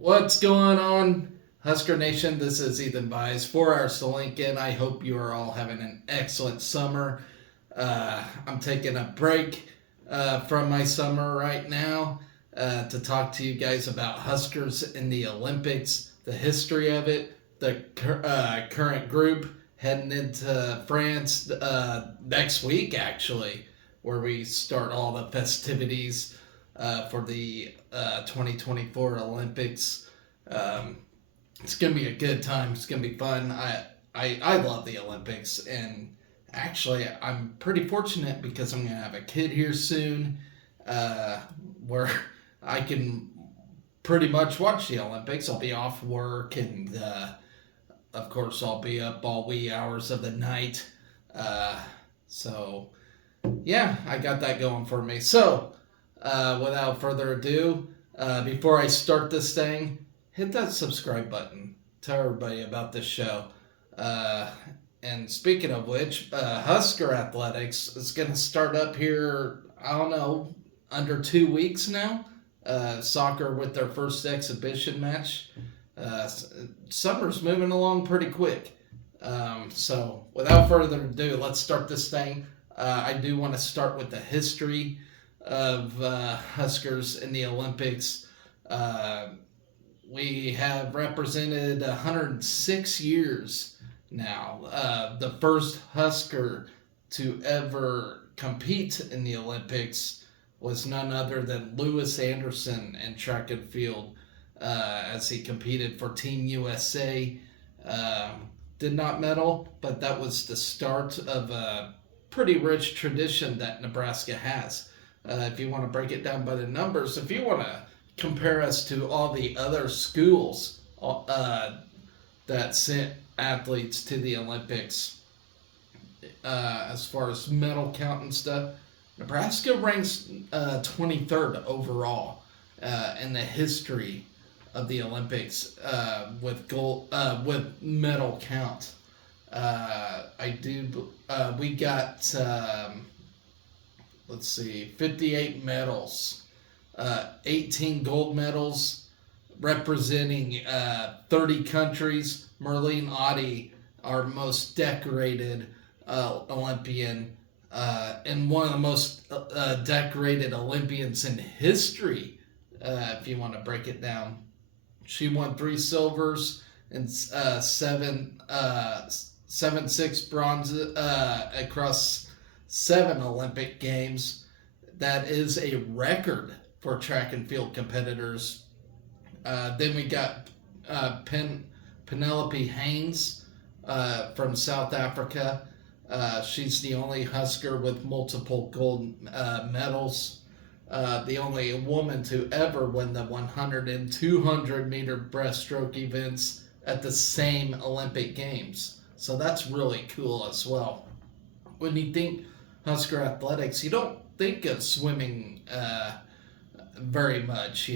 What's going on, Husker Nation? This is Ethan Bies, 4 hours to Lincoln. I hope you are all having an excellent summer. I'm taking a break from my summer right now to talk to you guys about Huskers in the Olympics, the history of it, the current group heading into France next week, actually, where we start all the festivities for the 2024 Olympics. Um, it's gonna be a good time. It's gonna be fun. I love the Olympics, and actually, I'm pretty fortunate because I'm gonna have a kid here soon, uh, where I can pretty much watch the Olympics. I'll be off work, and of course, I'll be up all wee hours of the night. Uh, so yeah, I got that going for me. So, without further ado, before I start this thing, hit that subscribe button. Tell everybody about this show. Uh, and speaking of which, Husker Athletics is going to start up here, I don't know, under 2 weeks now. Soccer with their first exhibition match. Uh, Summer's moving along pretty quick. So, without further ado, let's start this thing. I do want to start with the history of Huskers in the Olympics. Uh, we have represented 106 years now. The first Husker to ever compete in the Olympics was none other than Lewis Anderson in track and field as he competed for Team USA. Did not medal, but that was the start of a pretty rich tradition that Nebraska has. If you want to break it down by the numbers, if you want to compare us to all the other schools that sent athletes to the Olympics, as far as medal count and stuff, Nebraska ranks 23rd overall in the history of the Olympics with gold with medal count. I do. We got let's see, 58 medals, 18 gold medals, representing 30 countries. Merlene Ottey, our most decorated Olympian, and one of the most decorated Olympians in history, if you want to break it down. She won 3 silvers and seven, 6 bronze across 7 Olympic Games. That is a record for track and field competitors. Then we got Penelope Haynes from South Africa. She's the only Husker with multiple gold medals. The only woman to ever win the 100 and 200 meter breaststroke events at the same Olympic Games. So that's really cool as well. When you think Husker athletics, you don't think of swimming very much,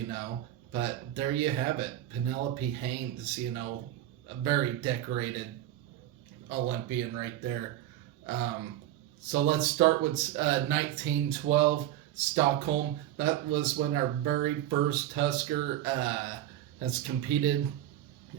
but there you have it. Penelope Haynes, a very decorated Olympian right there. So let's start with 1912, Stockholm. That was when our very first Husker has competed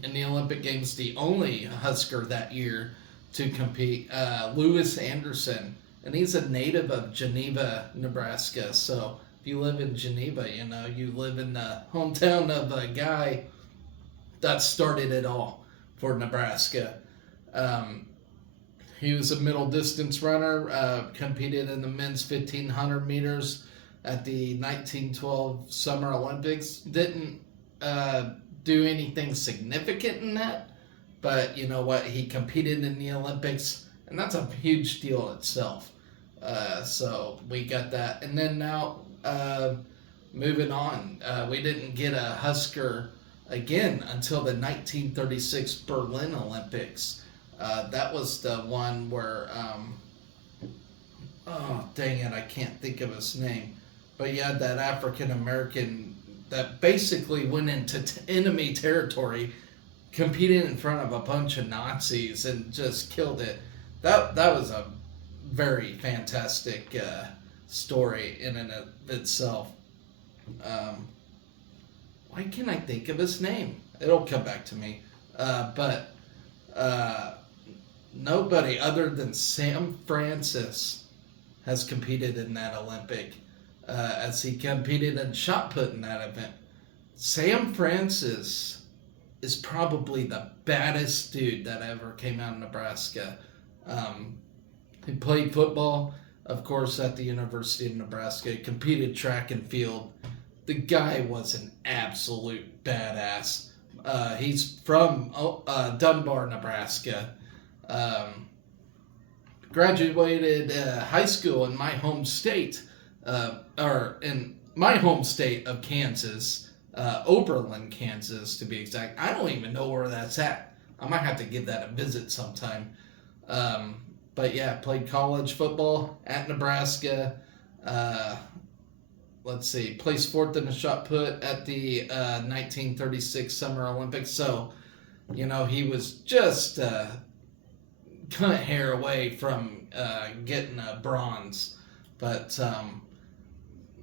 in the Olympic Games, the only Husker that year to compete, Lewis Anderson. And he's a native of Geneva, Nebraska. So if you live in Geneva, you live in the hometown of a guy that started it all for Nebraska. Um, he was a middle distance runner, competed in the men's 1500 meters at the 1912 Summer Olympics. Didn't do anything significant in that, but you know what? He competed in the Olympics, and that's a huge deal itself. So we got that. And then now, moving on, we didn't get a Husker again until the 1936 Berlin Olympics. That was the one where, oh, dang it, I can't think of his name. But you had that African American that basically went into enemy territory, competing in front of a bunch of Nazis and just killed it. That was a very fantastic story in and of itself. Um, why can't I think of his name? It'll come back to me. But nobody other than Sam Francis has competed in that Olympic, as he competed in shot put in that event. Sam Francis is probably the baddest dude that ever came out of Nebraska. Um, he played football, of course, at the University of Nebraska. He competed track and field. The guy was an absolute badass. He's from Dunbar, Nebraska. Um, Graduated high school in my home state, or in my home state of Kansas, Oberlin, Kansas, to be exact. I don't even know where that's at. I might have to give that a visit sometime. Um, but yeah, played college football at Nebraska. Uh, let's see, placed fourth in the shot put at the 1936 Summer Olympics. So, he was just cut hair away from getting a bronze. But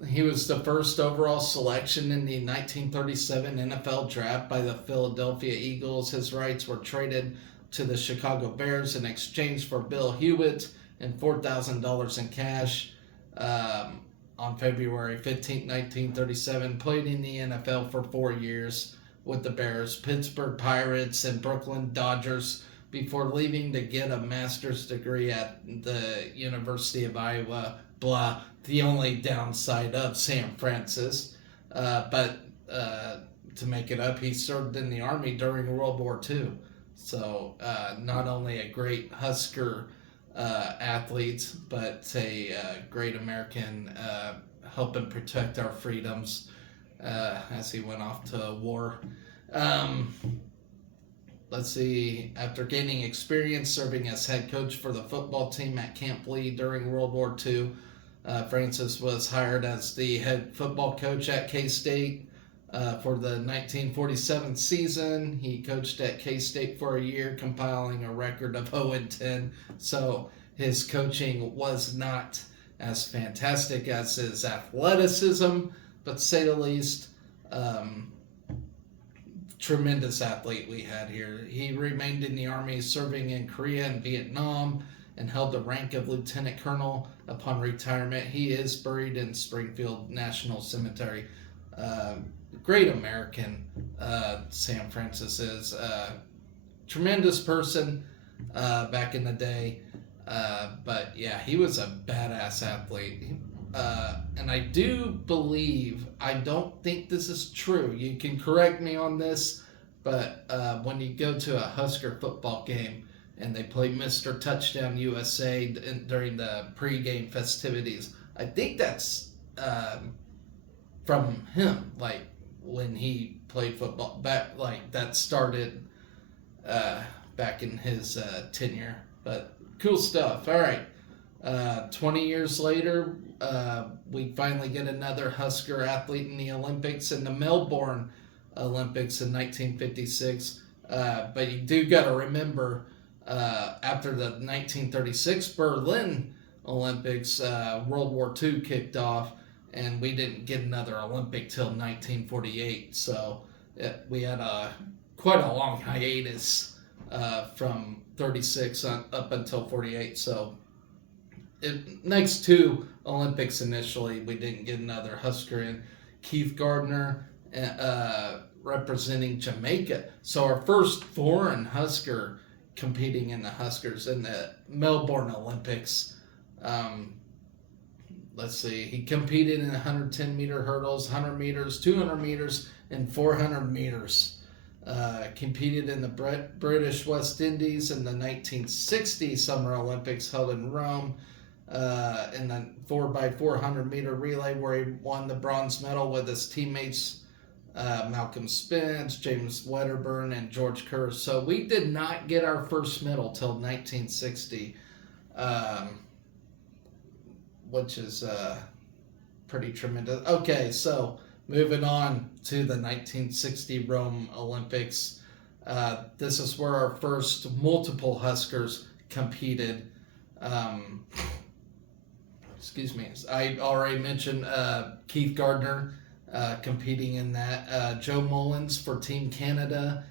he was the first overall selection in the 1937 NFL draft by the Philadelphia Eagles. His rights were traded to the Chicago Bears in exchange for Bill Hewitt and $4,000 in cash. On February 15, 1937, played in the NFL for 4 years with the Bears, Pittsburgh Pirates, and Brooklyn Dodgers before leaving to get a master's degree at the University of Iowa. Blah, the only downside of Sam Francis. But to make it up, he served in the Army during World War II. So not only a great Husker athlete, but a great American helping protect our freedoms as he went off to war. Let's see, after gaining experience serving as head coach for the football team at Camp Lee during World War II, Francis was hired as the head football coach at K-State for the 1947 season. He coached at K-State for a year, compiling a record of 0-10. So his coaching was not as fantastic as his athleticism, but to say the least, tremendous athlete we had here. He remained in the Army, serving in Korea and Vietnam, and held the rank of lieutenant colonel upon retirement. He is buried in Springfield National Cemetery. Great American, Sam Francis is. Tremendous person back in the day. But yeah, he was a badass athlete. And I do believe, I don't think this is true, you can correct me on this, but when you go to a Husker football game and they play Mr. Touchdown USA during the pregame festivities, I think that's from him, like when he played football back, like that started back in his tenure. But cool stuff. All right. 20 years later, we finally get another Husker athlete in the Olympics, in the Melbourne Olympics in 1956. But you do got to remember, after the 1936 Berlin Olympics, World War II kicked off, and we didn't get another Olympic till 1948. So we had quite a long hiatus from 36 up until 48. So next two Olympics initially, we didn't get another Husker in. Keith Gardner representing Jamaica. So our first foreign Husker competing in the Huskers in the Melbourne Olympics. Let's see, he competed in 110-meter hurdles, 100 meters, 200 meters, and 400 meters. Competed in the British West Indies in the 1960 Summer Olympics held in Rome. In the 4x400 meter relay, where he won the bronze medal with his teammates Malcolm Spence, James Wedderburn, and George Kerr. So we did not get our first medal till 1960, which is pretty tremendous. Okay, so moving on to the 1960 Rome Olympics. This is where our first multiple Huskers competed. Excuse me. I already mentioned Keith Gardner competing in that. Joe Mullins for Team Canada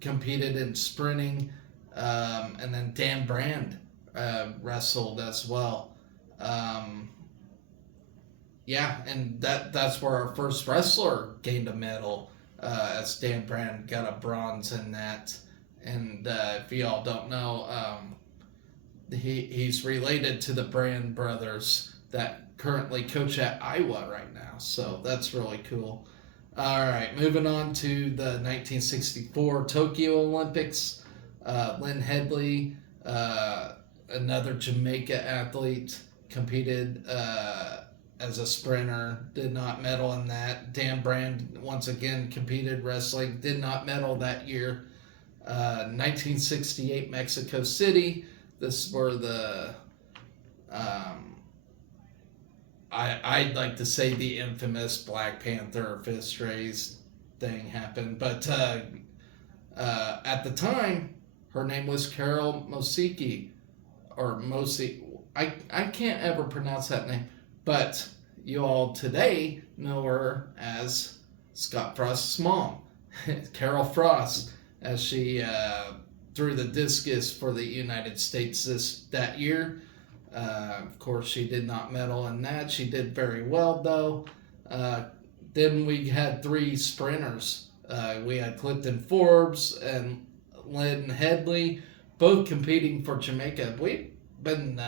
competed in sprinting, and then Dan Brand wrestled as well. Um, yeah, and that's where our first wrestler gained a medal, as Dan Brand got a bronze in that. And if y'all don't know, he's related to the Brand brothers that currently coach at Iowa right now. So that's really cool. All right, moving on to the 1964 Tokyo Olympics. Lynn Headley, another Jamaica athlete, competed as a sprinter, did not medal in that. Dan Brand, once again, competed wrestling, did not medal that year. 1968 Mexico City. This is where the I'd like to say the infamous Black Panther fist raise thing happened, but at the time, her name was Carol Mosiki, or Mosi. I can't ever pronounce that name, but you all today know her as Scott Frost's mom, Carol Frost, as she threw the discus for the United States that year. Of course, she did not medal in that. She did very well, though. Then we had three sprinters. We had Clifton Forbes and Lynn Headley, both competing for Jamaica. We've been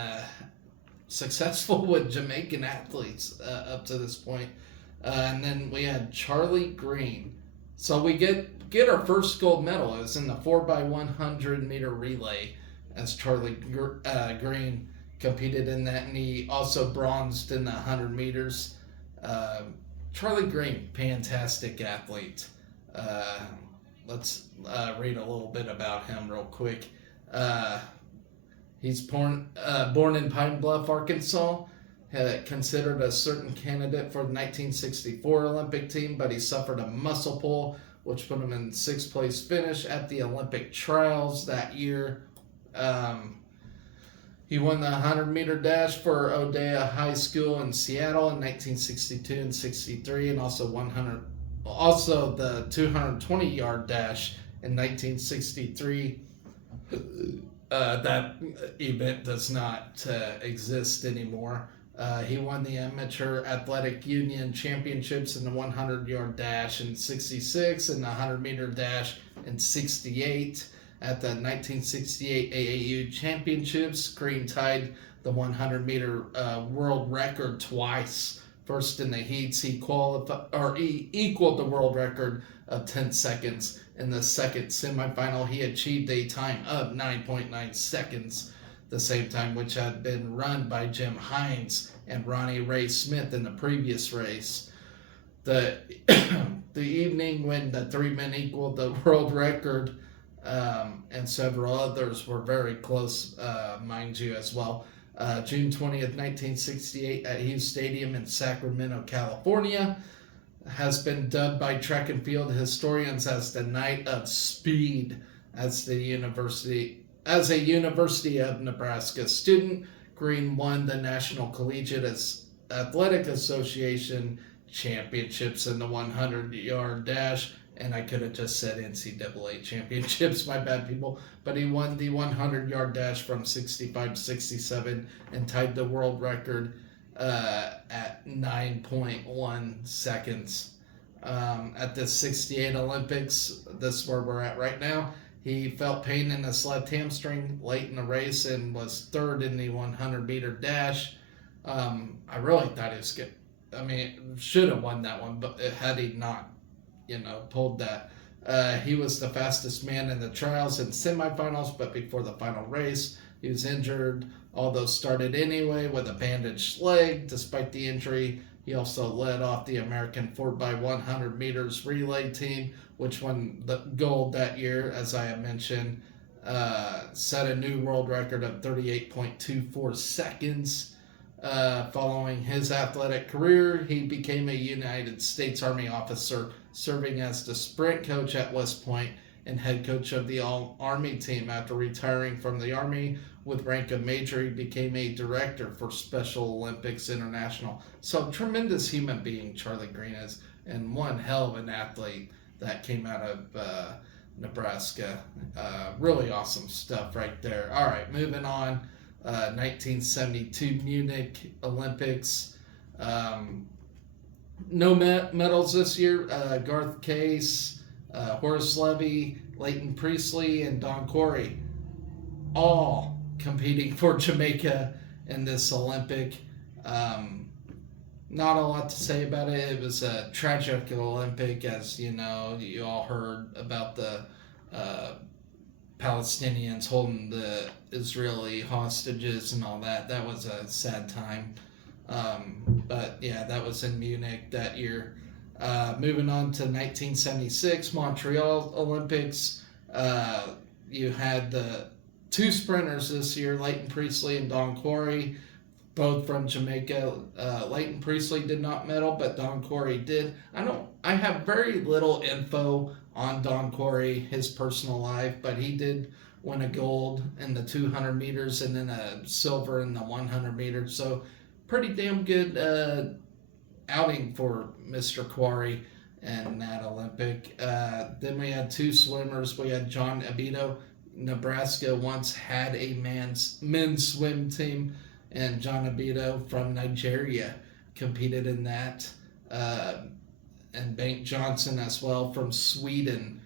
successful with Jamaican athletes up to this point. And then we had Charlie Green. So we get our first gold medal. It was in the 4x100 meter relay, as Charlie Green competed in that, and he also bronzed in the 100 meters. Charlie Green, fantastic athlete. Let's read a little bit about him real quick. He's born in Pine Bluff, Arkansas. Considered a certain candidate for the 1964 Olympic team, but he suffered a muscle pull, which put him in sixth place finish at the Olympic trials that year. He won the 100-meter dash for Odeya High School in Seattle in 1962 and 63, and also the 220-yard dash in 1963. That event does not exist anymore. He won the Amateur Athletic Union Championships in the 100-yard dash in 66 and the 100-meter dash in 68. At the 1968 AAU Championships, Green tied the 100-meter world record twice. First in the heats, he equaled the world record of 10 seconds. In the second semifinal, he achieved a time of 9.9 seconds, the same time which had been run by Jim Hines and Ronnie Ray Smith in the previous race. The evening when the three men equaled the world record, and several others were very close, mind you, as well. June 20th, 1968, at Hughes Stadium in Sacramento, California, has been dubbed by track and field historians as the Night of Speed. As a University of Nebraska student, Green won the National Collegiate Athletic Association championships in the 100-yard dash, and I could have just said NCAA championships, my bad, people, but he won the 100-yard dash from 65 to 67 and tied the world record at 9.1 seconds. At the 68 Olympics, this is where we're at right now, he felt pain in his left hamstring late in the race and was third in the 100-meter dash. I really thought he was good. I mean, should have won that one, but had he not, pulled that. He was the fastest man in the trials and semifinals, but before the final race, he was injured, although started anyway with a bandaged leg. Despite the injury, he also led off the American 4x100 meters relay team, which won the gold that year, as I have mentioned. Set a new world record of 38.24 seconds. Following his athletic career, he became a United States Army officer, serving as the sprint coach at West Point and head coach of the All-Army team. After retiring from the Army, with rank of major, he became a director for Special Olympics International. So tremendous human being Charlie Green is, and one hell of an athlete that came out of Nebraska. Really awesome stuff right there. All right, moving on. 1972 Munich Olympics. No medals this year. Garth Case, Horace Levy, Leighton Priestley, and Don Corey all competing for Jamaica in this Olympic. Not a lot to say about it. It was a tragic Olympic, as you know. You all heard about the Palestinians holding the Israeli hostages and all that. That was a sad time. But yeah, that was in Munich that year. Moving on to 1976 Montreal Olympics. You had the two sprinters this year, Leighton Priestley and Don Corey, both from Jamaica. Leighton Priestley did not medal, but Don Corey did. I have very little info on Don Corey, his personal life, but he did win a gold in the 200 meters and then a silver in the 100 meters. So pretty damn good outing for Mr. Quarry in that Olympic. Then we had two swimmers. We had John Abito. Nebraska once had a men's swim team, and John Abito from Nigeria competed in that. And Bank Johnson as well from Sweden.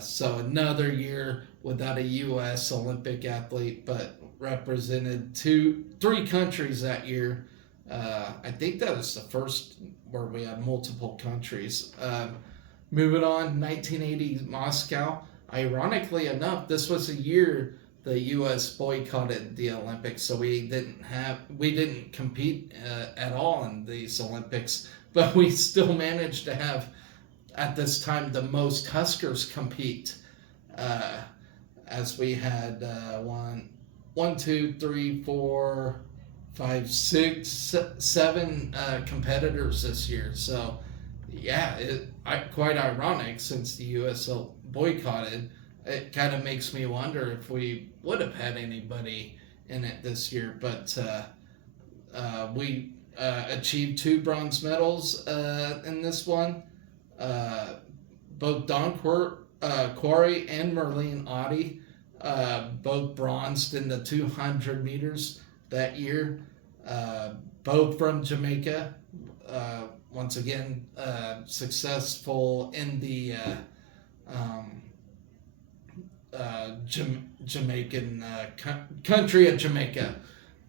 So another year without a U.S. Olympic athlete, but represented three countries that year. I think that was the first where we had multiple countries. Moving on, 1980 Moscow. Ironically enough, this was a year the U.S. boycotted the Olympics, so we didn't compete at all in these Olympics, but we still managed to have, at this time, the most Huskers compete, as we had 1, 2, 3, 4, 5, 6, 7 competitors this year. So, yeah, quite ironic since the U.S. boycotted. It kind of makes me wonder if we would have had anybody in it this year. But we achieved 2 bronze medals in this one. Both Don Quarry and Merlene Oddie both bronzed in the 200 meters that year. Both from Jamaica. Once again, successful in the Jamaican country of Jamaica.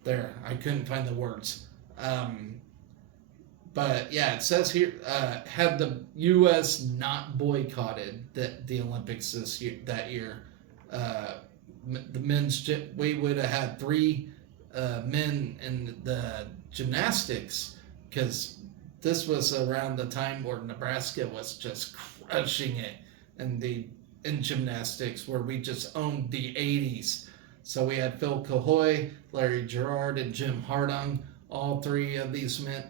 There, I couldn't find the words. But yeah, it says here, had the U.S. not boycotted the Olympics that year, the men's we would have had 3 men in the gymnastics, because this was around the time where Nebraska was just crushing it in gymnastics, where we just owned the 80s. So we had Phil Cahoy, Larry Gerard, and Jim Hardong, all 3 of these men.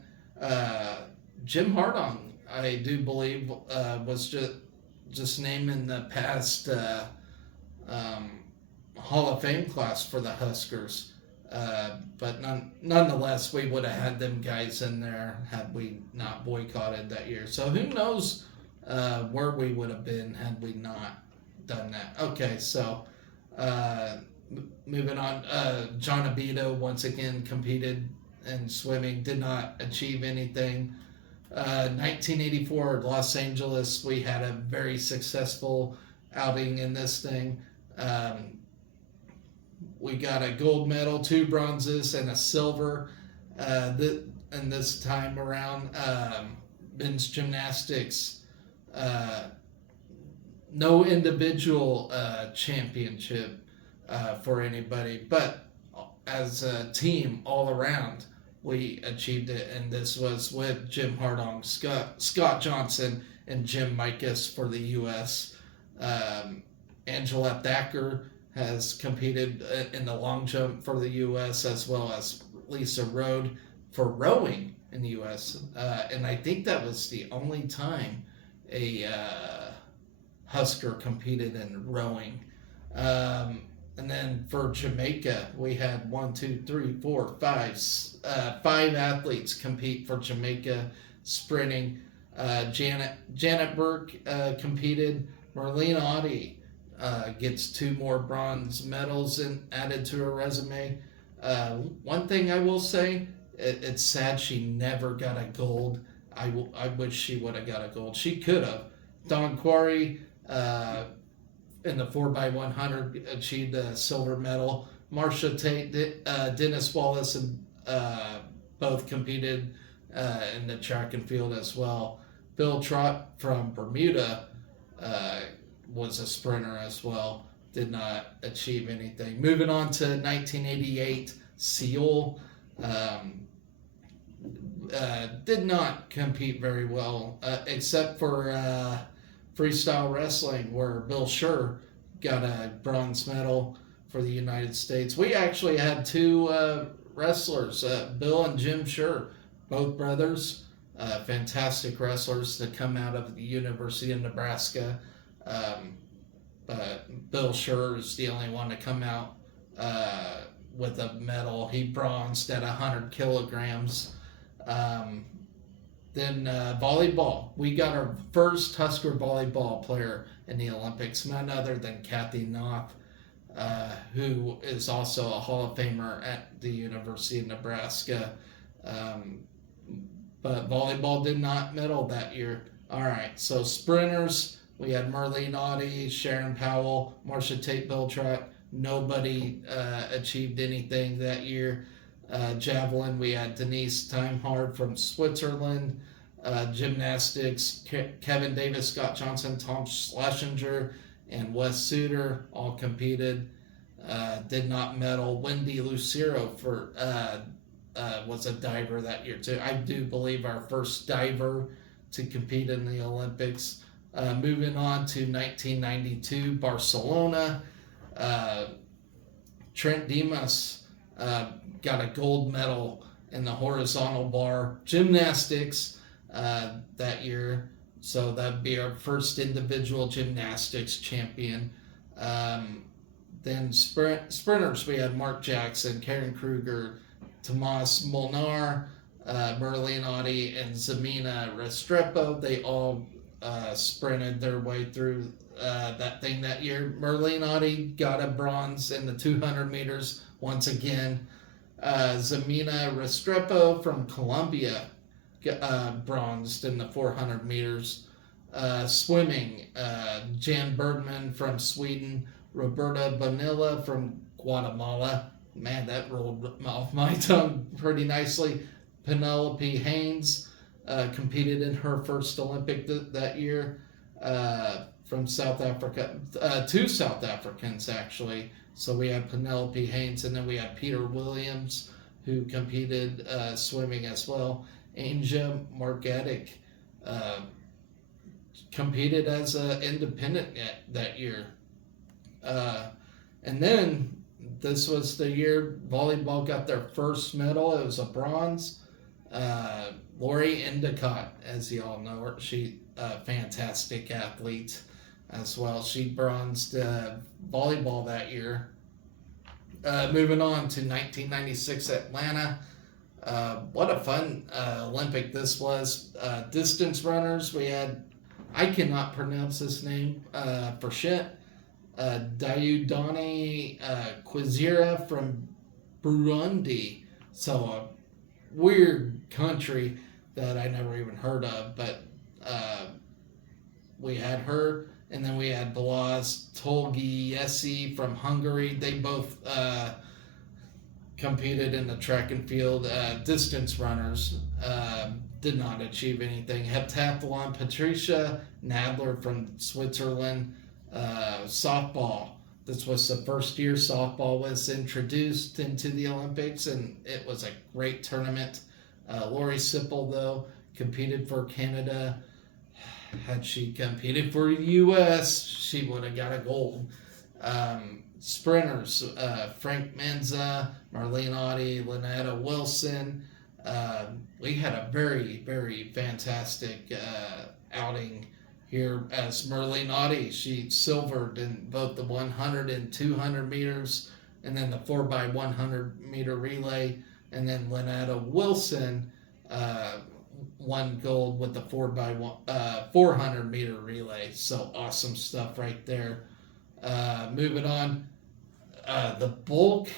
Jim Hardong, I do believe, was just named in the past Hall of Fame class for the Huskers. But nonetheless, we would have had them guys in there had we not boycotted that year. So who knows where we would have been had we not done that. Okay, so moving on. John Abito once again competed in swimming, did not achieve anything. 1984 Los Angeles, we had a very successful outing in this thing. We got a gold medal, 2 bronzes, and a silver. And this time around, men's gymnastics, no individual championship for anybody, but as a team all around, we achieved it. And this was with Jim Hardong, Scott Johnson, and Jim Mikas for the U.S. Angela Thacker has competed in the long jump for the U.S., as well as Lisa Rode for rowing in the U.S. And I think that was the only time a Husker competed in rowing. And then for Jamaica, we had 5 athletes compete for Jamaica sprinting. Janet Burke competed. Marlene Audie gets 2 more bronze medals added to her resume. One thing I will say, it's sad she never got a gold. I wish she would have got a gold. She could have. Don Quarry in the 4x100 achieved a silver medal. Marcia Tate, Dennis Wallace, and both competed in the track and field as well. Bill Trott from Bermuda was a sprinter as well. Did not achieve anything. Moving on to 1988, Seoul. Did not compete very well, except for freestyle wrestling, where Bill Scher got a bronze medal for the United States. We actually had 2 wrestlers, Bill and Jim Scher, both brothers, fantastic wrestlers to come out of the University of Nebraska. But Bill Scher is the only one to come out with a medal. He bronzed at 100 kilograms. Then volleyball. We got our first Husker volleyball player in the Olympics, none other than Kathy Knopf, who is also a Hall of Famer at the University of Nebraska. But volleyball did not medal that year. All right, so sprinters, we had Marlene Audie, Sharon Powell, Marcia Tate Biltrot. Nobody achieved anything that year. Javelin, we had Denise Timehard from Switzerland. Gymnastics, Kevin Davis, Scott Johnson, Tom Schlesinger, and Wes Suter all competed. Did not medal. Wendy Lucero was a diver that year too. I do believe our first diver to compete in the Olympics. Moving on to 1992, Barcelona. Trent Dimas got a gold medal in the horizontal bar gymnastics that year. So that'd be our first individual gymnastics champion. Then sprinters, we had Mark Jackson, Karen Kruger, Tomas Molnar, Marlene Audie, and Zemina Restrepo. They all sprinted their way through that thing that year. Marlene Audie got a bronze in the 200 meters once again. Zemina Restrepo from Colombia bronzed in the 400 meters. Swimming, Jan Bergman from Sweden, Roberta Bonilla from Guatemala. Man, that rolled off my tongue pretty nicely. Penelope Haynes competed in her first Olympic that year from South Africa. 2 South Africans, actually. So we had Penelope Haynes, and then we had Peter Williams, who competed swimming as well. Anja Margetic competed as an independent that year. And then this was the year volleyball got their first medal. It was a bronze. Lori Endicott, as you all know her, she a fantastic athlete as well. She bronzed volleyball that year. Moving on to 1996 Atlanta. What a fun Olympic this was. Distance runners, we had, I cannot pronounce this name for shit. Dayudani Kwizera from Burundi. So a weird country that I never even heard of, but we had her, and then we had Balazs Tolgiesi from Hungary. They both competed in the track and field. Distance runners did not achieve anything. Heptathlon, Patricia Nadler from Switzerland. Softball. This was the first year softball was introduced into the Olympics, and it was a great tournament. Lori Sipple, though, competed for Canada. Had she competed for the U.S., she would have got a gold. Sprinters, Frank Menza, Marlene Audie, Lynetta Wilson. We had a very, very fantastic outing here as Merlene Audi. She silvered in both the 100 and 200 meters, and then the 4x100 meter relay. And then Lynetta Wilson won gold with the 400 meter relay. So awesome stuff right there. Moving on, the bulk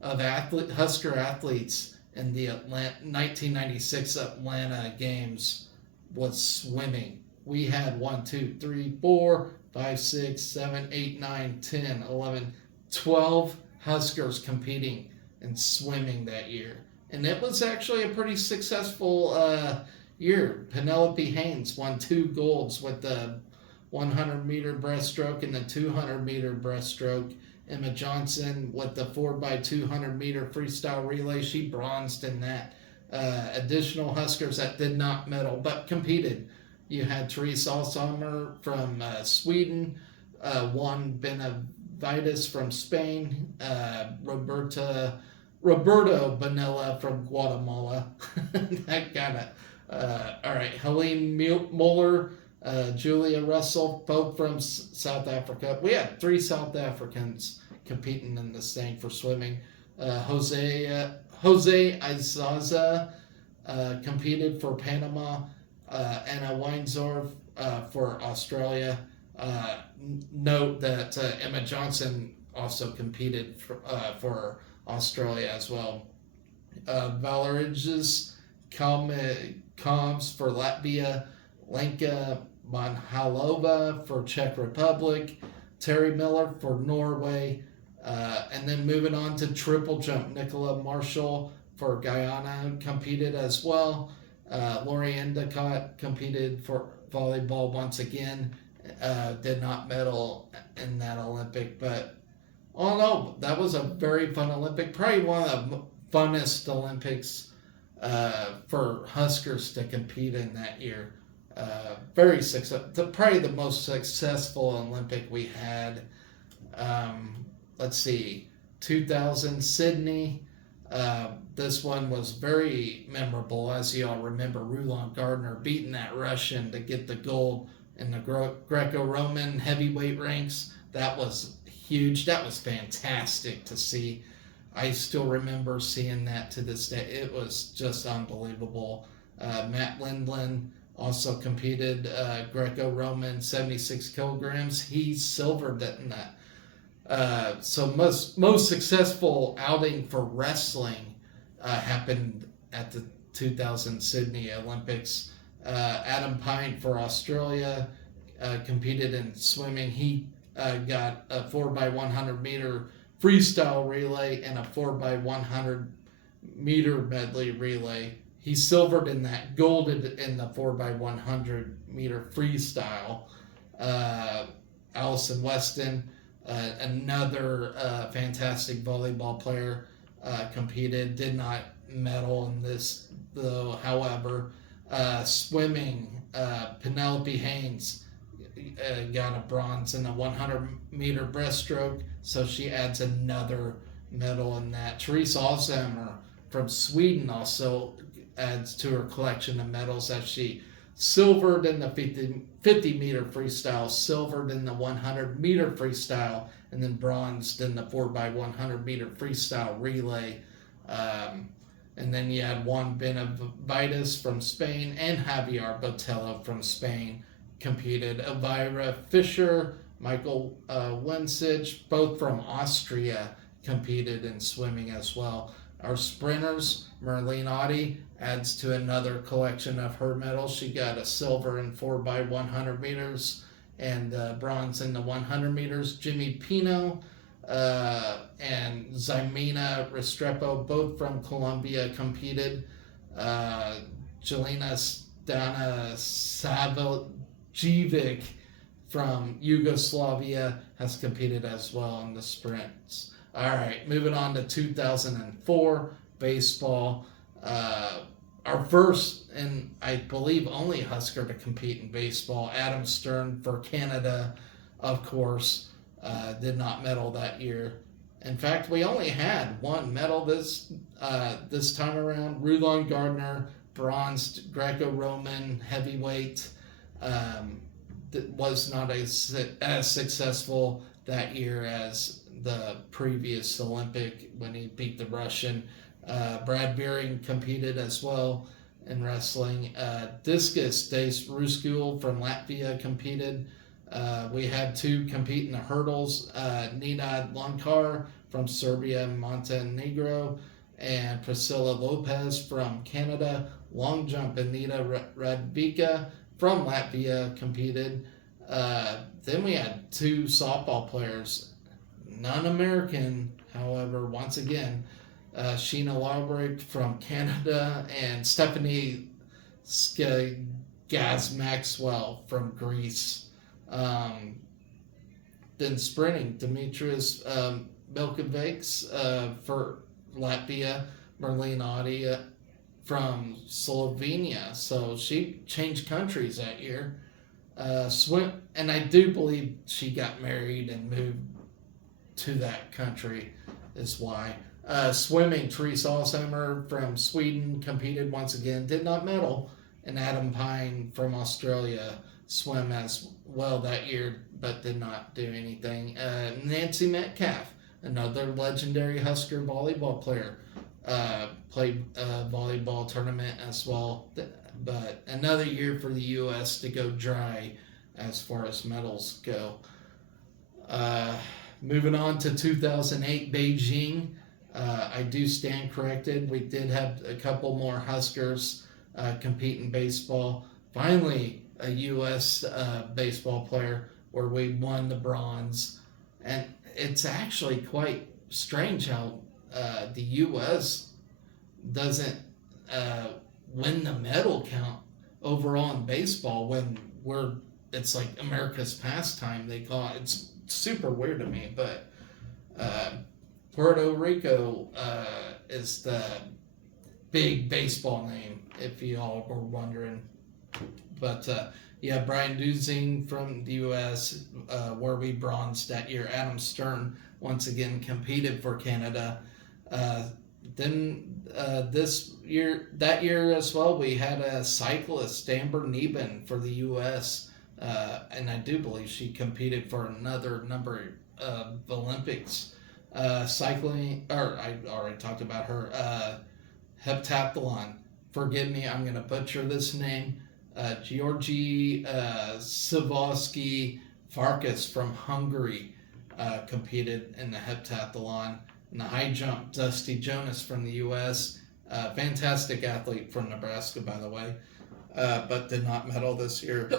of Husker athletes in the 1996 Atlanta Games was swimming. We had 1, 2, 3, 4, 5, 6, 7, 8, 9, 10, 11, 12 Huskers competing in swimming that year. And it was actually a pretty successful year. Penelope Haynes won 2 golds with the 100 meter breaststroke and the 200 meter breaststroke. Emma Johnson with the 4x200 meter freestyle relay. She bronzed in that. Additional Huskers that did not medal but competed. You had Therese Alshammer from Sweden, Juan Benavides from Spain, Roberto Bonilla from Guatemala. That kind of. All right, Helene Muller, Julia Russell, both from South Africa. We had 3 South Africans competing in this thing for swimming. Jose Izaza competed for Panama. Anna Weinsdorf for Australia. Note that Emma Johnson also competed for Australia as well. Valeriges Koms for Latvia. Lenka Monhalova for Czech Republic. Terry Miller for Norway. And then moving on to triple jump, Nicola Marshall for Guyana competed as well. Lori Endicott competed for volleyball once again. Did not medal in that Olympic, but all in all, that was a very fun Olympic. Probably one of the funnest Olympics for Huskers to compete in that year. Very successful. Probably the most successful Olympic we had. Let's see, 2000 Sydney. This one was very memorable, as you all remember. Rulon Gardner beating that Russian to get the gold in the Greco-Roman heavyweight ranks. That was huge. That was fantastic to see. I still remember seeing that to this day. It was just unbelievable. Matt Lindland also competed Greco-Roman 76 kilograms. He silvered in that. So most successful outing for wrestling happened at the 2000 Sydney Olympics. Adam Pine for Australia competed in swimming. He got a 4x100 meter freestyle relay and a 4x100 meter medley relay. He silvered in that, golded in the 4x100 meter freestyle. Allison Weston, another fantastic volleyball player, competed, did not medal in this though. However, swimming, Penelope Haynes got a bronze in the 100 meter breaststroke, so she adds another medal in that. Therese Alshammer from Sweden also adds to her collection of medals as she silvered in the 50 meter freestyle, silvered in the 100 meter freestyle, and then bronzed in the 4x100 meter freestyle relay. And then you had Juan Benavides from Spain and Javier Botello from Spain competed. Elvira Fischer, Michael Winsich, both from Austria, competed in swimming as well. Our sprinters, Merlene Audi, adds to another collection of her medals. She got a silver in 4x100 meters and bronze in the 100 meters. Jimmy Pino and Zymina Restrepo, both from Colombia, competed. Jelena Stanisavic from Yugoslavia has competed as well in the sprints. All right, moving on to 2004 baseball. Our first and I believe only Husker to compete in baseball, Adam Stern for Canada, of course, did not medal that year. In fact, we only had one medal this time around. Rulon Gardner, bronzed Greco-Roman heavyweight. was not as successful that year as the previous Olympic when he beat the Russian. Brad Beering competed as well in wrestling. Discus Dace Ruskul from Latvia competed. We had two compete in the hurdles. Nina Lankar from Serbia and Montenegro, and Priscilla Lopez from Canada. Long jump, Anita Radvika from Latvia competed. Then we had two softball players, non-American, however, once again, Sheena Larbrick from Canada and Stephanie Gaz Maxwell from Greece. Then sprinting, Dimitris Milkovics for Latvia, Marlene Audi from Slovenia. So she changed countries that year. And I do believe she got married and moved to that country is why. Swimming, Therese Alsheimer from Sweden competed once again, did not medal, and Adam Pine from Australia swam as well that year, but did not do anything. Nancy Metcalf, another legendary Husker volleyball player, played a volleyball tournament as well, but another year for the U.S. to go dry as far as medals go. Moving on to 2008 Beijing, I do stand corrected. We did have a couple more Huskers compete in baseball. Finally, a U.S. Baseball player where we won the bronze. And it's actually quite strange how the U.S. doesn't win the medal count overall in baseball when it's like America's pastime, they call it. It's super weird to me, but Puerto Rico is the big baseball name, if you all were wondering. But yeah, Brian Duzing from the U.S., where we bronzed that year. Adam Stern once again competed for Canada. Then that year as well, we had a cyclist, Amber Neben, for the U.S., and I do believe she competed for another number of Olympics. Cycling, or I already talked about her. Heptathlon. Forgive me, I'm going to butcher this name. Georgi Sivovsky Farkas from Hungary competed in the heptathlon. In the high jump, Dusty Jonas from the U.S., fantastic athlete from Nebraska, by the way, but did not medal this year.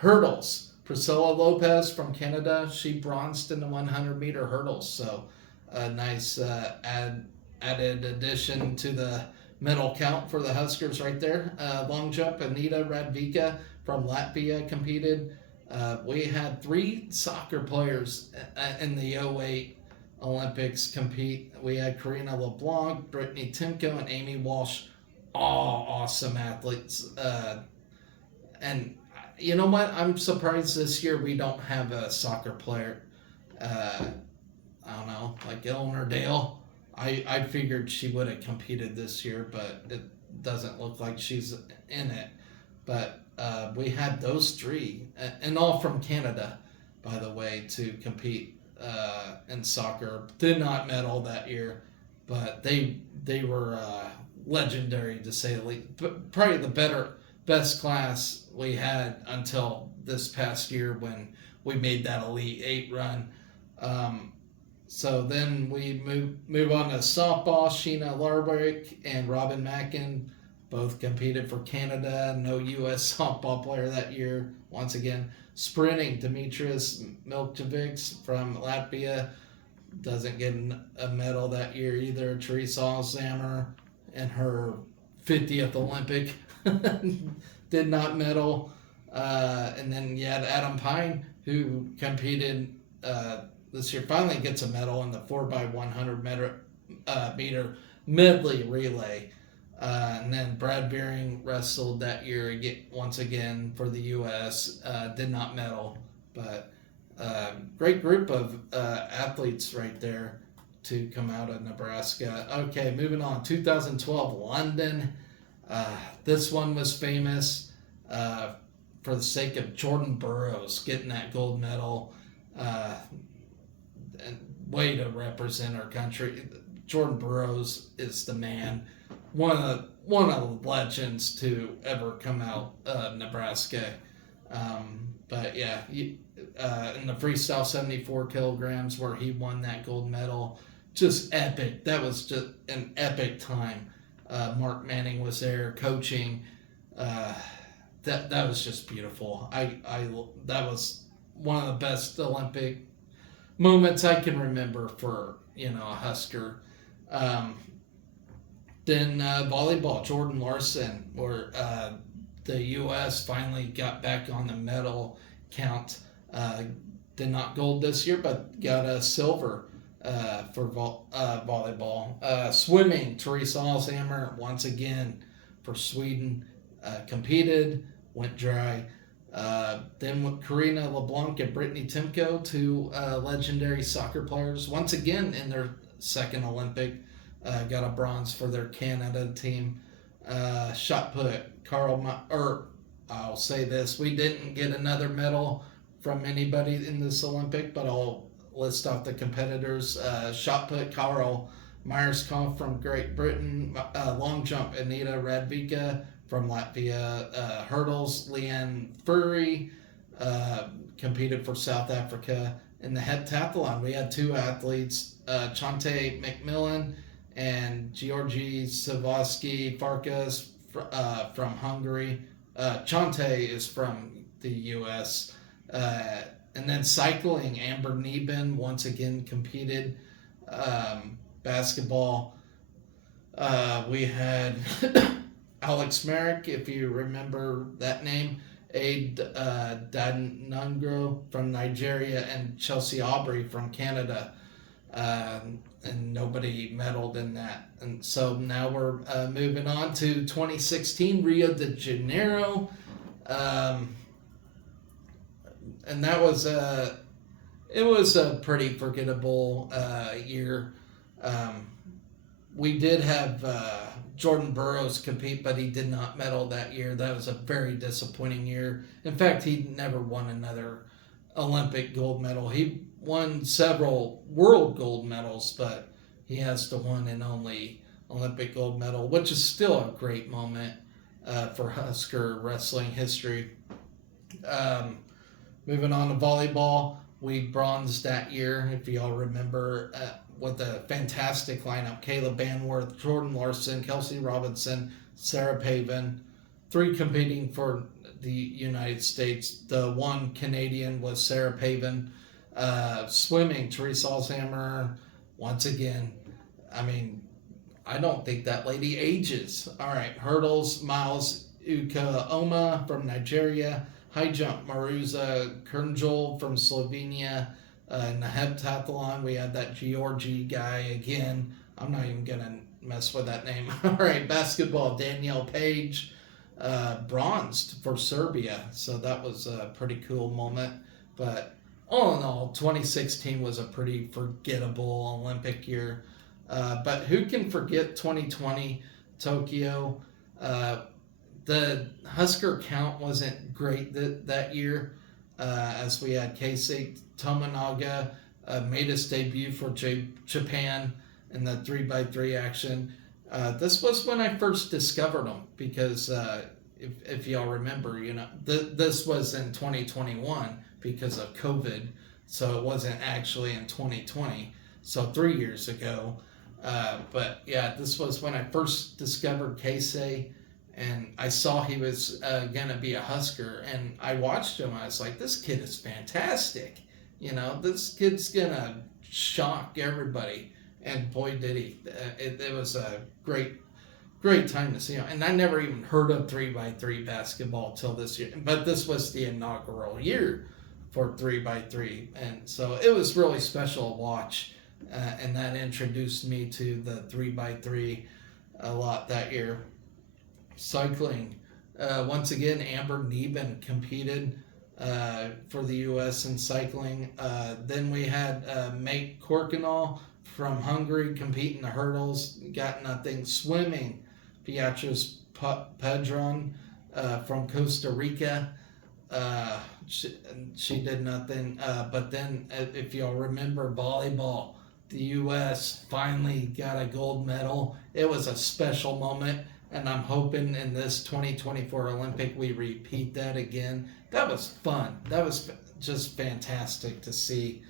Hurdles. Priscilla Lopez from Canada, she bronzed in the 100-meter hurdles, so a nice added addition to the medal count for the Huskers right there. Long jump, Anita Radvika from Latvia competed. We had three soccer players in the 08 Olympics compete. We had Karina LeBlanc, Brittany Timko, and Amy Walsh, all awesome athletes. And you know what? I'm surprised this year we don't have a soccer player. I don't know, like Eleanor Dale. I figured she would have competed this year, but it doesn't look like she's in it. But we had those three, and all from Canada, by the way, to compete in soccer. Did not medal that year, but they were legendary, to say the least. But probably the best class we had until this past year when we made that Elite Eight run. So then we move on to softball. Sheena Larbrick and Robin Mackin both competed for Canada. No U.S. softball player that year. Once again, sprinting, Dimitris Milkovics from Latvia doesn't get a medal that year either. Teresa Alzheimer in her 50th Olympic did not medal. And then you had Adam Pine, who competed this year, finally gets a medal in the 4x100 meter medley relay. And then Brad Beering wrestled that year once again for the U.S. Did not medal, but great group of athletes right there to come out of Nebraska. Okay, moving on. 2012 London. This one was famous. uh, for the sake of Jordan Burroughs getting that gold medal. Uh, and way to represent our country. Jordan Burroughs is the man. One of the legends to ever come out of Nebraska. But yeah, in the freestyle 74 kilograms where he won that gold medal, just epic. That was just an epic time. Mark Manning was there coaching. Uh, that was just beautiful. I that was one of the best Olympic moments I can remember for a Husker. Um, then volleyball, Jordan Larson, where the U.S. finally got back on the medal count. Uh, did not gold this year, but got a silver for volleyball. Swimming, Therese Alshammer once again for Sweden competed, went dry. Then Karina LeBlanc and Brittany Timko, two legendary soccer players, once again in their second Olympic, got a bronze for their Canada team. Shot put, I'll say this, we didn't get another medal from anybody in this Olympic, but I'll list off the competitors. Shot put, Carl Myerscough from Great Britain. Long jump, Anita Radvika from Latvia. Hurdles, Leanne Furry competed for South Africa. In the heptathlon, we had two athletes, Chante McMillan and Georgi Savosky Farkas from Hungary. Chante is from the U.S. And then cycling, Amber Neben once again competed. Basketball, we had Alex Merrick, if you remember that name, Aid Danungro from Nigeria, and Chelsea Aubrey from Canada. And nobody medaled in that. And so now we're moving on to 2016 Rio de Janeiro. And that was it was a pretty forgettable year. We did have Jordan Burroughs compete, but he did not medal that year. That was a very disappointing year. In fact, he never won another Olympic gold medal. He won several world gold medals, but he has the one and only Olympic gold medal, which is still a great moment for Husker wrestling history. Moving on to volleyball, we bronzed that year, if you all remember, with a fantastic lineup. Caleb Banworth, Jordan Larson, Kelsey Robinson, Sarah Pavan, three competing for the United States. The one Canadian was Sarah Pavan. Swimming, Therese Alshammer, once again. I mean, I don't think that lady ages. All right, hurdles, Miles Ukaoma from Nigeria. High jump, Maruza Kernjol from Slovenia. In the heptathlon, we had that Georgi guy again. I'm not even going to mess with that name. All right, basketball, Danielle Page, bronzed for Serbia. So that was a pretty cool moment. But all in all, 2016 was a pretty forgettable Olympic year. But who can forget 2020 Tokyo? The Husker count wasn't great that year, as we had Keisei Tominaga made his debut for Japan in the 3x3 action. This was when I first discovered him, because if y'all remember, this was in 2021 because of COVID, so it wasn't actually in 2020, so 3 years ago. But yeah, this was when I first discovered Keisei, and I saw he was going to be a Husker, and I watched him. I was like, this kid is fantastic. This kid's going to shock everybody. And boy, did he. It was a great time to see him. And I never even heard of 3x3 basketball till this year. But this was the inaugural year for 3x3. And so it was really special to watch. And that introduced me to the 3x3 a lot that year. Cycling, once again, Amber Neben competed for the U.S. in cycling. Then we had Mate Korkanal from Hungary compete in the hurdles, got nothing. Swimming, Beatrice Pedron from Costa Rica. Uh, she, she did nothing. But then, if y'all remember volleyball, the U.S. finally got a gold medal. It was a special moment, and I'm hoping in this 2024 Olympic we repeat that again. That was fun. That was just fantastic to see.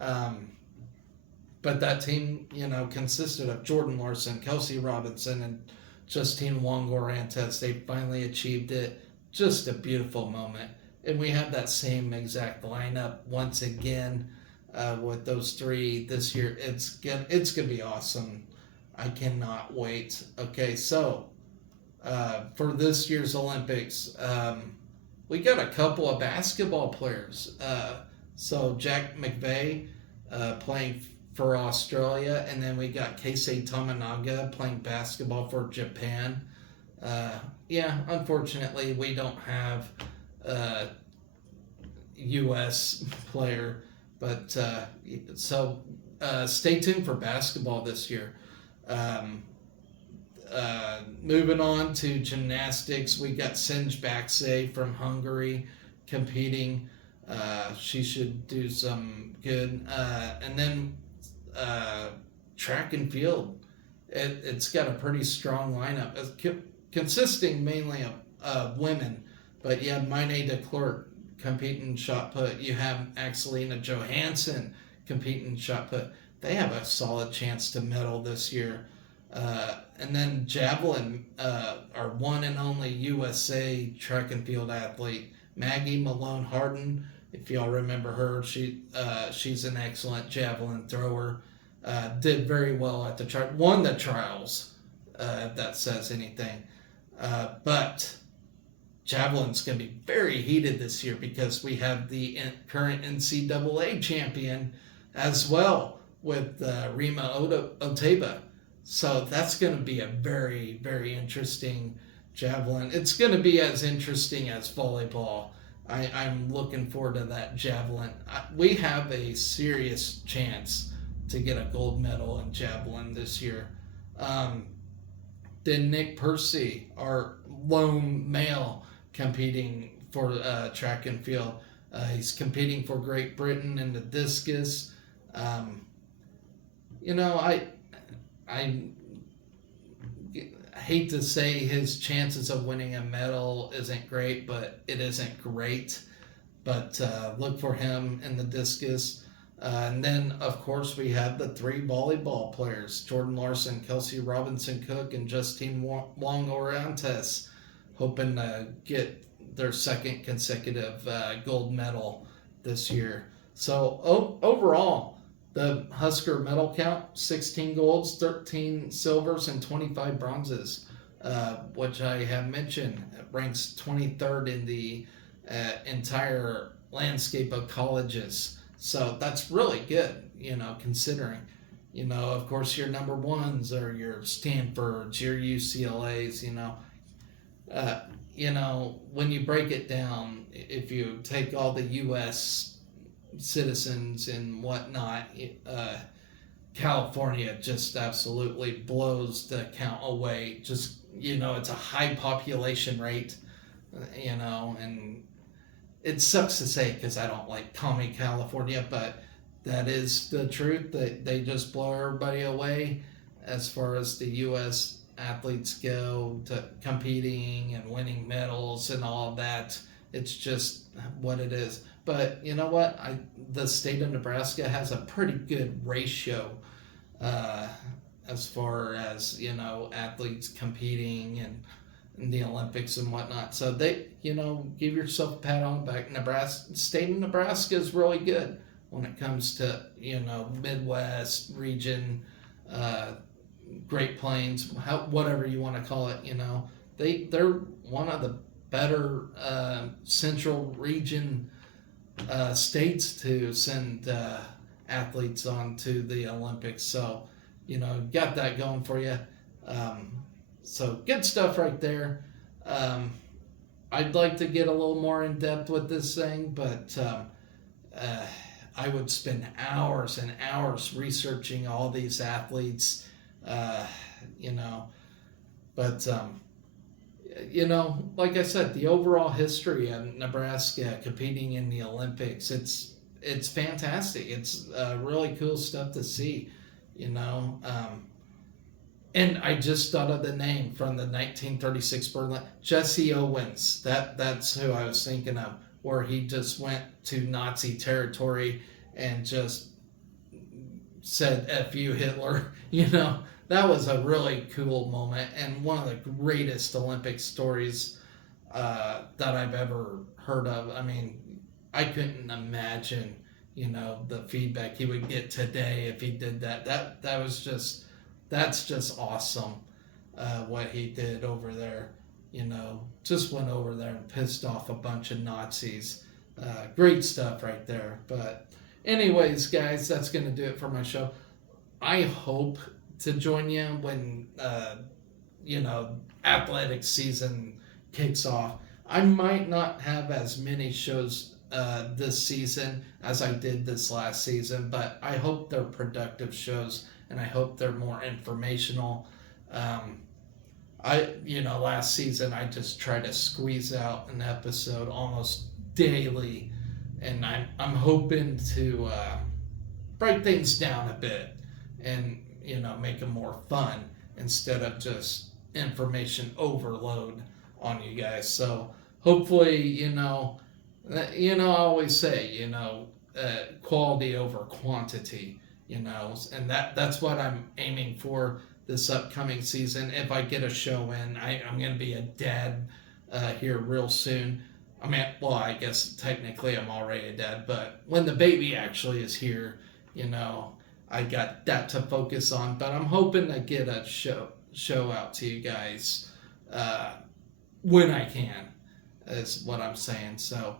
Um, but that team, consisted of Jordan Larson, Kelsey Robinson, and Justine Wong-Orantes. They finally achieved it. Just a beautiful moment. And we have that same exact lineup once again with those three this year. It's gonna be awesome. I cannot wait. Okay, so for this year's Olympics, we got a couple of basketball players. So Jack McVeigh playing for Australia, and then we got Keisei Tamanaga playing basketball for Japan. Yeah, unfortunately, we don't have a U.S. player, but stay tuned for basketball this year. Um, Moving on to gymnastics, we got Sinj Bakse from Hungary competing. She should do some good. And then track and field. It's got a pretty strong lineup, consisting mainly of women. But you have Mine de Klerk competing in shot put. You have Axelina Johansson competing in shot put. They have a solid chance to medal this year. And then javelin, our one and only USA track and field athlete, Maggie Malone Harden. If y'all remember her, she's an excellent javelin thrower. Did very well at won the trials, if that says anything. But javelin's going to be very heated this year because we have the current NCAA champion as well with Rima Oteba. So that's going to be a very, very interesting javelin. It's going to be as interesting as volleyball. I'm looking forward to that javelin. We have a serious chance to get a gold medal in javelin this year. Then Nick Percy, our lone male, competing for track and field. He's competing for Great Britain in the discus. I hate to say his chances of winning a medal isn't great, but it isn't great. But look for him in the discus. And then, of course, we have the three volleyball players, Jordan Larson, Kelsey Robinson Cook, and Justine Wong-Orantes, hoping to get their second consecutive gold medal this year. So overall, the Husker medal count, 16 golds, 13 silvers, and 25 bronzes, which I have mentioned ranks 23rd in the entire landscape of colleges. So that's really good, considering. Of course, your number ones are your Stanfords, your UCLAs, when you break it down, if you take all the U.S. citizens and whatnot, California just absolutely blows the count away. Just, it's a high population rate, and it sucks to say because I don't like Tommy, California, but that is the truth. They just blow everybody away as far as the U.S. athletes go to competing and winning medals and all of that. It's just what it is. But you know what? The state of Nebraska has a pretty good ratio as far as, athletes competing and in the Olympics and whatnot. So they, give yourself a pat on the back. State of Nebraska is really good when it comes to, Midwest region, Great Plains, whatever you want to call it. They're one of the better central region states to send athletes on to the Olympics. So, got that going for you. So good stuff right there. I'd like to get a little more in depth with this thing, but I would spend hours and hours researching all these athletes, but like I said, the overall history of Nebraska competing in the Olympics, it's fantastic. It's really cool stuff to see, you know. And I just thought of the name from the 1936 Berlin, Jesse Owens. That's who I was thinking of, where he just went to Nazi territory and just said "F you, Hitler." That was a really cool moment and one of the greatest Olympic stories that I've ever heard of. I mean, I couldn't imagine, the feedback he would get today if he did that. That's just awesome. What he did over there, just went over there and pissed off a bunch of Nazis. Great stuff right there. But anyways, guys, that's gonna do it for my show. I hope to join you when athletic season kicks off. I might not have as many shows this season as I did this last season, but I hope they're productive shows and I hope they're more informational. Last season I just tried to squeeze out an episode almost daily, and I'm hoping to break things down a bit and make them more fun instead of just information overload on you guys. So hopefully, I always say, quality over quantity, and that's what I'm aiming for this upcoming season. If I get a show in, I'm going to be a dad here real soon. I mean, well, I guess technically I'm already a dad, but when the baby actually is here, I got that to focus on. But I'm hoping to get a show out to you guys when I can, is what I'm saying. So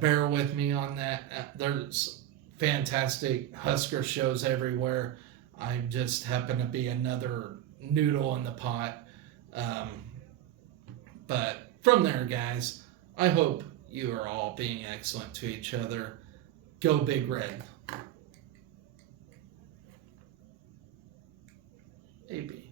bear with me on that. There's fantastic Husker shows everywhere. I just happen to be another noodle in the pot. But from there, guys, I hope you are all being excellent to each other. Go Big Red. AB.